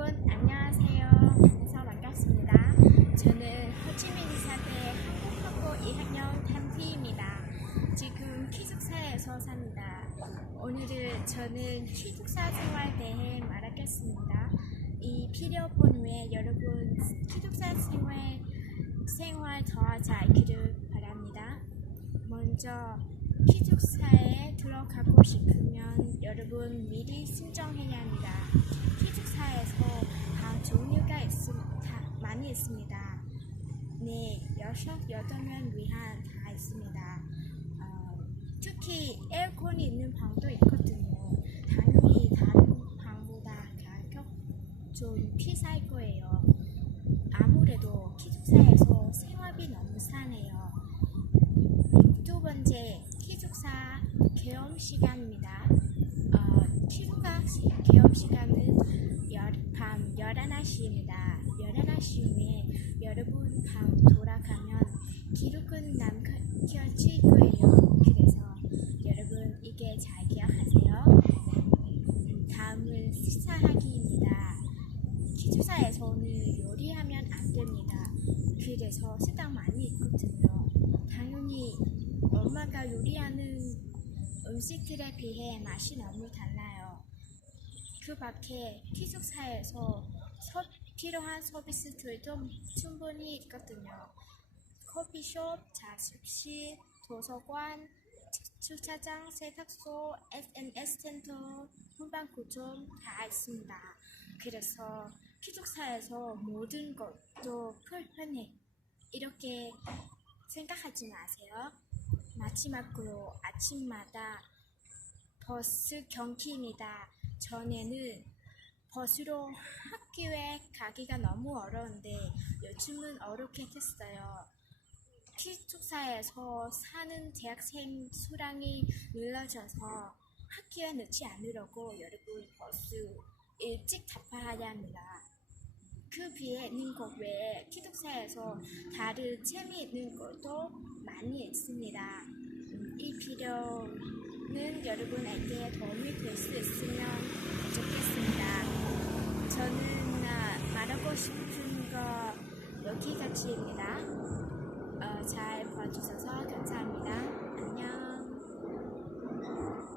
여러분 안녕하세요. 만나서 반갑습니다. 저는 호치민 사대 한국학부 2학년 담피입니다. 지금 기숙사에서 삽니다. 오늘은 저는 기숙사 생활에 대해 말하겠습니다. 이 필요 본 후에 여러분 기숙사 생활 생활 더 잘기를 바랍니다. 먼저 기숙사에 들어가고 싶으면 여러분 미리 신청해야 합니다. 기숙사에서 네, 여섯, 여덟 명 위한 다 있습니다. 어, 특히 에어컨이 있는 방도 있거든요. 당연히 다른 방보다 가격 좀 비쌀 거예요. 아무래도 기숙사에서 생활비 너무 싸네요. 두 번째, 기숙사 개업 시간입니다. 어, 기숙사 시- 개업 시간은 열, 밤 11시입니다. 11시 후에 여러분 방 돌아가면 기록은 남겨질 거예요. 그래서 여러분 이게 잘 기억하세요. 음, 다음은 식사하기입니다. 기숙사에서는 요리하면 안 됩니다. 그래서 식당 많이 있거든요. 당연히 엄마가 요리하는 음식들에 비해 맛이 너무 달라요. 그 밖에 기숙사에서 서- 필요한 서비스들도 충분히 있거든요. 커피숍, 자습실, 도서관, 주- 주차장, 세탁소, SNS 센터, 문방구점 다 있습니다. 그래서 기숙사에서 모든 것도 불편해. 이렇게 생각하지 마세요. 마지막으로 아침마다 버스 경기입니다. 전에는 버스로 학교에 가기가 너무 어려운데 요즘은 어렵게 됐어요. 기숙사에서 사는 대학생 수량이 늘어져서 학교에 늦지 않으려고 여러분 버스 일찍 타파해야 합니다. 그 뒤에 있는 것 외에 기숙사에서 다른 재미있는 것도 많이 있습니다. 음, 이 비디 오는 여러분에게 도움이 될 수 있으면 좋겠습니다. 저는 아, 말하고 싶은 거 여기까지입니다. 어, 잘 봐주셔서 감사합니다. 안녕.